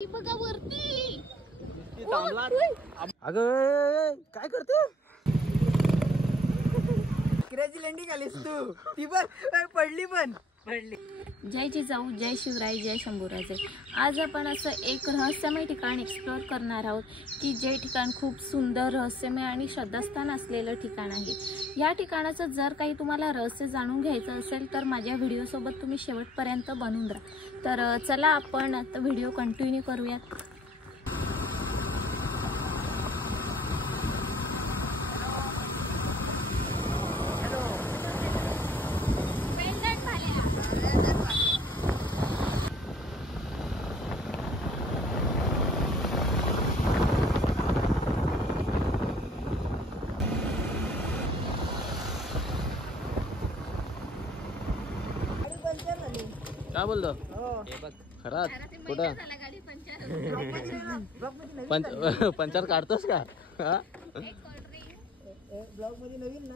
बघा वरती. अगं काय करते? किराची लेंडी घालीस तू. ती पण पडली जय जिजाऊ, जय शिवराय, जय शंभूराजे. आज आपण असं एक रहस्यमय ठिकाण एक्सप्लोअर करणार आहोत की जे ठिकाण खूप सुंदर, रहस्यमय आणि श्रद्धास्थान असलेलं ठिकाण आहे. या ठिकाणाचं जर काही तुम्हाला रहस्य जाणून घ्यायचं असेल तर माझ्या व्हिडिओसोबत तुम्ही शेवटपर्यंत बनून राहा. तर चला आपण आता व्हिडिओ कंटिन्यू करूयात. काय बोलतो? खराच कुठं पंचर काढतोस का? ब्लॉग मध्ये नवीन ना?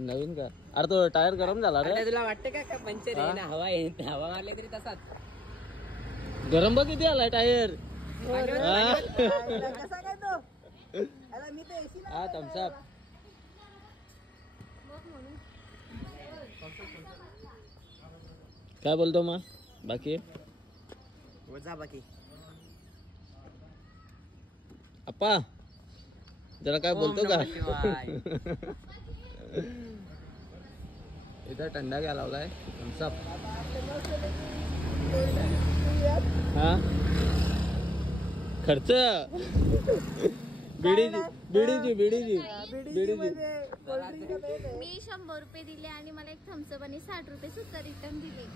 नवीन का? अरे तो टायर गरम झाला रे. तुला वाटते का पंचर आहे ना? हवा मारली तरी तसाच गरम बघ किती आलाय टायर. कसा काय तो? मी तर एसी हा थम्सअप. काय बोलतो मग बाकी? वजा बाकी अप्पा जरा काय बोलतो का? इथं थंडा घ्या लावलाय थम्सअप. हा खर्च बिडीची मी 100 रुपये दिले आणि मला एक थम्सअप आणि 60 रुपये सुद्धा रिटर्न दिले.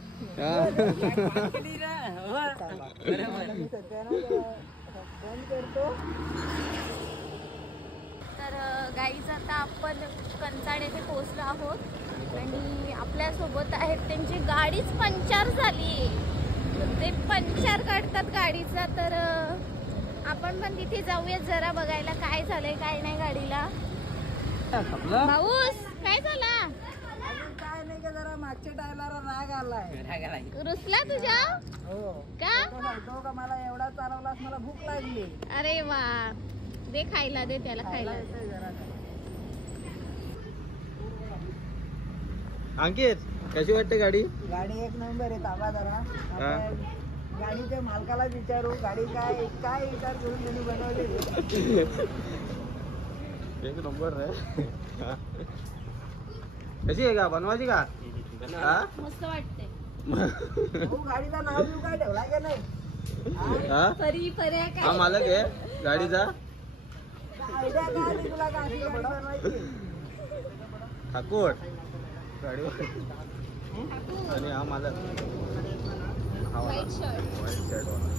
तर गाईज आता आपण कंचाड येथे पोहोचलो आहोत आणि आपल्या सोबत आहेत त्यांची गाडीच पंक्चर झाली. ते पंक्चर काढतात गाडीचा. तर आपण पण तिथे जाऊया जरा बघायला काय झालंय काय नाही गाडीला. भाऊस काय झाला? काय नाही का, जरा मागच्या टायरला राग आलाय. रुसला तुझ्या? हो का? तो का मला एवढा चालवलास, मला भूक लागली. अरे वा, दे खायला, दे त्याला खायला. अंकित कशी वाटते गाडी? गाडी एक नंबर आहे. ताबा जरा गाडीच्या मालकाला विचारू गाडी काय विचार करून त्यांनी बनवली. एक नंबर आहे. कशी आहे का? बनवायची का? मस्त वाटते. गाडीचं नाव देऊ काय ठेवलाय का नाही? परी पर्या हा काय? मालक आहे गाडीचा. आयडिया काय आली तुला गाडी बनवायची? ठाकूर गाडीवर आणि हा मालक. White shirt. व्हाईट शर्ट वाला.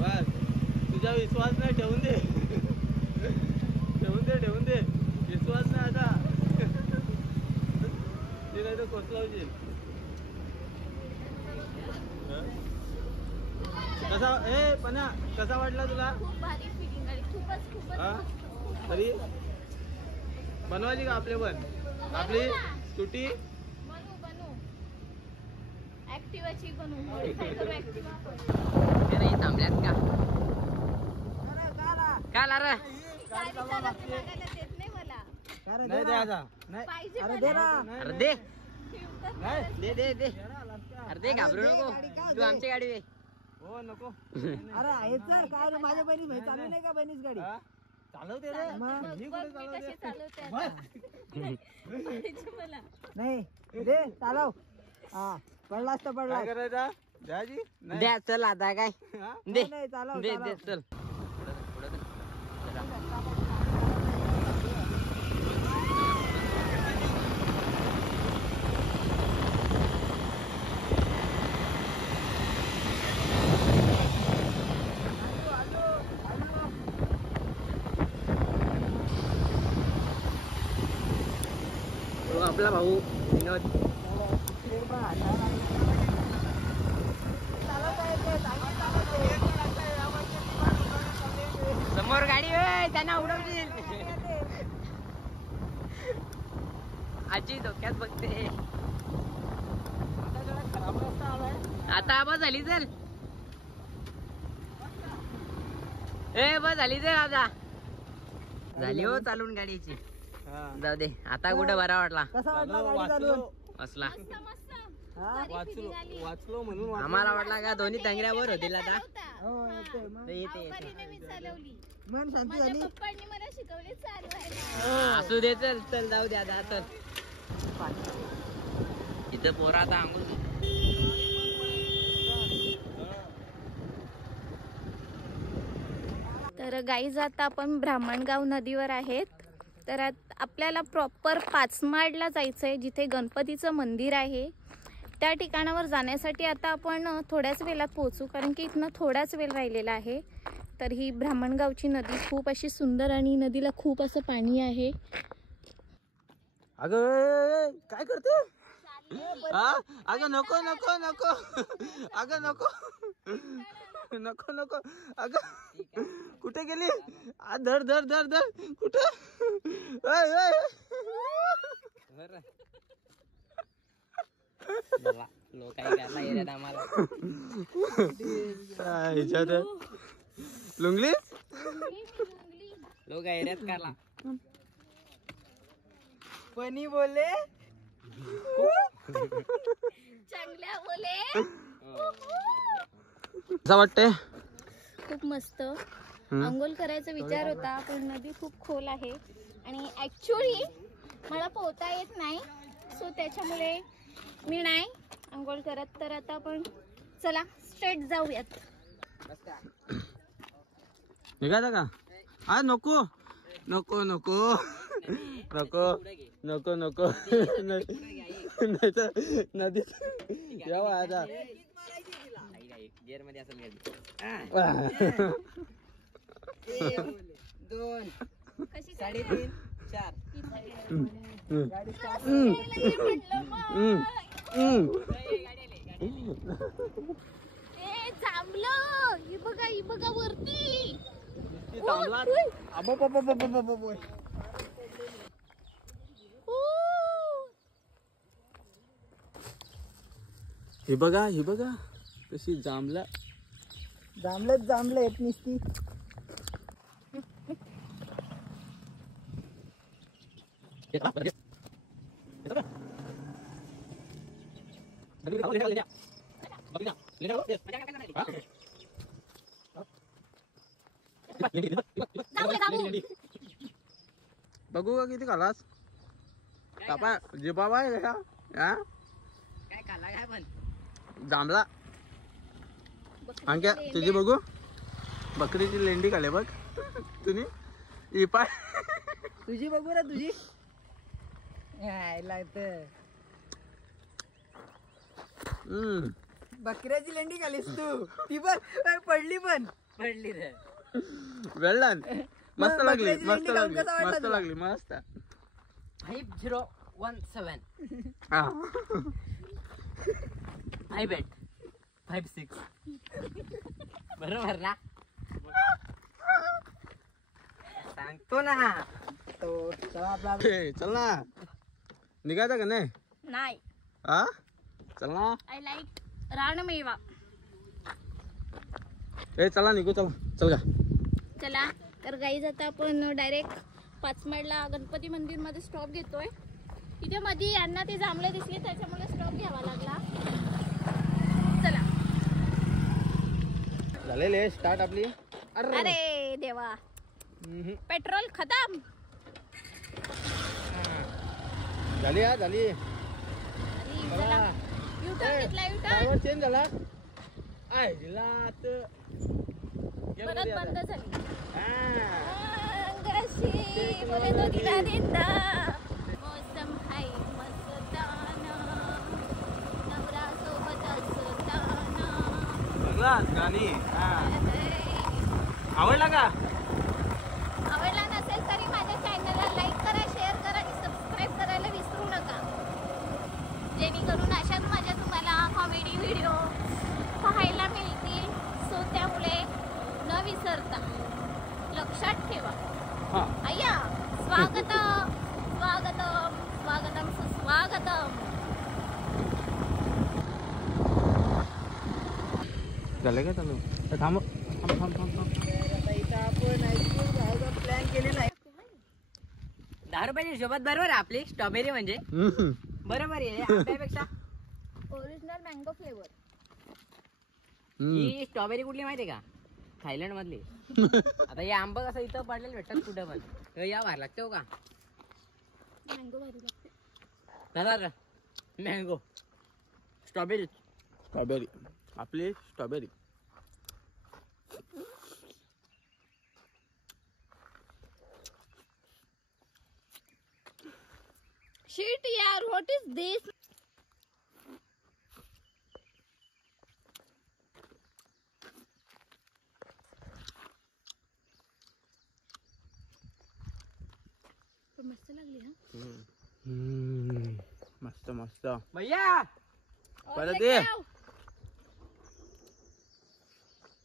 बस तुझा विश्वास नाही. ठेवून दे विश्वास नाही आता. ते नाही तर कोसलावशील. कसा पन्या कसा वाटला तुला? खूप भारी फिटिंग आली. खूपच हा तरी बनवायची का आपले पण? आपली स्कूटी बनू ऍक्टिवाची बनू. मॉडिफाय करू ऍक्टिवा. थांबल्यात का? गाडी चालवताना बघायला देत नाही मला. नाही द्यायचा. नाही पाहिजे अरे मला. दे ना. अरे दे. ठेवतात नाही मला. दे. अरे दे, घाबरू नको. तू आमची गाडी दे. हो नको. अरे आहेच काय रे, माझ्या बहिणी माहिती चालू नाही का बहिणीच गाडी? चालवते रे. बघ ही बघ कुठे मी कशी चालवते? चालवते आता. पाहिजे मला. नाही दे चालव. हा पडलास तर पडला. काय करायचा? द्यायची? नाही. द्या चल आता काय हा? दे चालव दे चल. आपला भाऊ विनोद. समोर गाडी त्यांना उडवतील. आजी धोक्यात बघते. खराब रस्ता आलाय. आता बस झाली तर बस झाली तर आता झाली हो चालून गाडीची. जाऊ दे आता कुठं बरा वाटला. कसा वाटला गाडी चालवून? असला वाचलो म्हणून आम्हाला वाटला का दोन्ही टांगऱ्यावर होतील आता. हो येते मग. येते मन शांती झाली. पप्पांनी मला शिकवले चालवायला. असू दे चल चल जाऊ दे आता चल. इथं पोरा आता आंघोळ. तर गाईज आता आपण ब्राह्मणगाव नदीवर आहेत. तर आपल्याला प्रॉपर पाचमाडला जायचं आहे, जिथे गणपतीचं मंदिर आहे. त्या ठिकाणावर जाण्यासाठी आता आपण थोड्याच वेळात पोहोचू, कारण की इथनं थोडाच वेळ राहिलेला आहे. तर ही ब्राह्मणगावची नदी खूप अशी सुंदर आणि नदीला खूप असं पाणी आहे. अगं काय करते? अगं नको नको नको. अगं नको नको नको. अगं कुठे गेली? धर धर धर धर. कुठे? लुंगली लोक एरियात काढला. पनी बोले चांगल्या बोले. असं वाटतंय. खूप मस्त. अंघोळ करायचा विचार होता, पण नदी खूप खोल आहे आणि ऍक्च्युली मला पोहता येत नाही, सो त्याच्यामुळे मी नाही अंघोळ करत. तर आता आपण चला स्ट्रेट जाऊयात. निघायचा का? नको नको नको नको नको नको. नाही तर नदीत यावं आता. गिअर मध्ये असं दोन कशी 3.5 4 थांबलं. ही बघा वरती. ही बघा कशी जांभला. जांभलेत नुसती. बघू का किती खालास? कापा जिबाब आहे का? काय खाला काय पण जांभला. अंक्या तुझी बघू. बकरीची लेंडी खाले बघ तुम्ही. इपाय तुझी बघू ना तुझी. बकऱ्याची लेंडी खालीस तू. ती पण पडली रे. वेळान मस्त लागली बकऱ्याची मस्त लेंडी लागली खाऊन कसं वाटलं मस्त तुला? लागली मस्त. 5017 हा. आय बेट 56 बरोबर ना. सांगतो ना. तो चला आपला हे, चल ना. निघायचा का नाही? नाही. हा चल ना. आय लाईक रानमेवा. चला निघू. चला चल का. चला तर गाईज आता आपण डायरेक्ट पाचमाडला गणपती मंदिर मध्ये स्टॉप घेतोय. इथे मध्ये यांना ते जांभळे दिसले, त्याच्यामुळे स्टॉप घ्यावा लागला. चला. झालेले स्टार्ट आपली. अरे देवा, पेट्रोल खतम. झाली झाली. चला युटर्न घेतला. ड्रायव्हर चेंज झाला. आय दिला तर परत बंद झाली. हा. बोले तो दिला देता. मौसम है मस्ताना, नवरा सोबत असताना. बघला गाणी. आवडला का? आवडला नसेल तरी माझ्या चॅनलला लाईक करा, शेअर करा आणि सबस्क्राईब करायला विसरू नका, जेणेकरून अशाच माझ्या तुम्हाला कॉमेडी व्हिडिओ पाहायला मिळतील. सो त्यामुळे न विसरता लक्ष भैया स्वागतम स्वागतम स्वागतम सुस्वागतम. झालं का चालू? थांब थांब थांब थांब थांब. आता इथं आपण आईस्क्रीम खायचा प्लॅन केलेला आहे. 10 रुपयाची हिशोबात बरोबर आहे आपली स्ट्रॉबेरी म्हणजे बरोबर आहे आंब्यापेक्षा. Original mango flavour. ही स्ट्रॉबेरी कुठली माहितीये का? थायलंड मधली. आता हे आंबा कसं इथं पडलेलं भेटतात कुठं पण तर या बाहेर लागते हो का मँगो भारी लागते. दादा मँगो स्ट्रॉबेरी स्ट्रॉबेरी आपली स्ट्रॉबेरी. Shit यार, what is this? मस्त लागली हा. मस्त मस्त. भैया परत ये.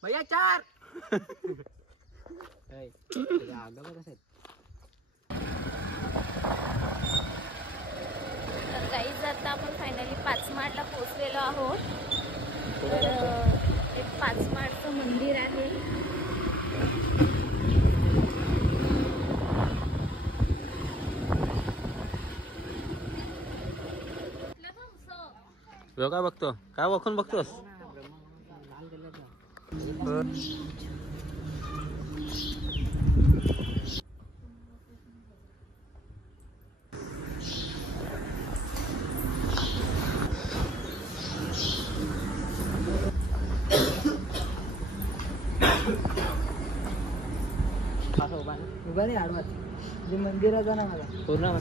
भैया 4 आगा बघ कसं तर गाईज आता आपण फायनली 5 माळला पोहोचलेलो आहोत. तर एक 5 माळचं मंदिर आहे. तो काय बघतो? काय वाकून बघतोस? उभा नाही आडवा जे मंदिराचा ना मला पूर्ण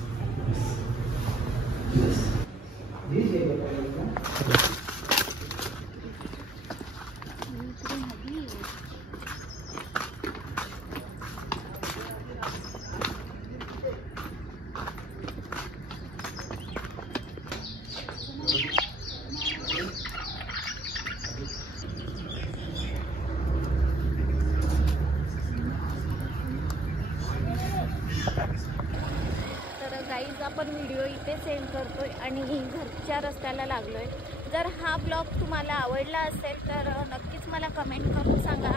गाईज आपण व्हिडिओ इथे सेंड करतोय आणि घरच्या रस्त्याला लागलोय. जर हा ब्लॉग तुम्हाला आवडला असेल तर नक्कीच मला कमेंट करून सांगा.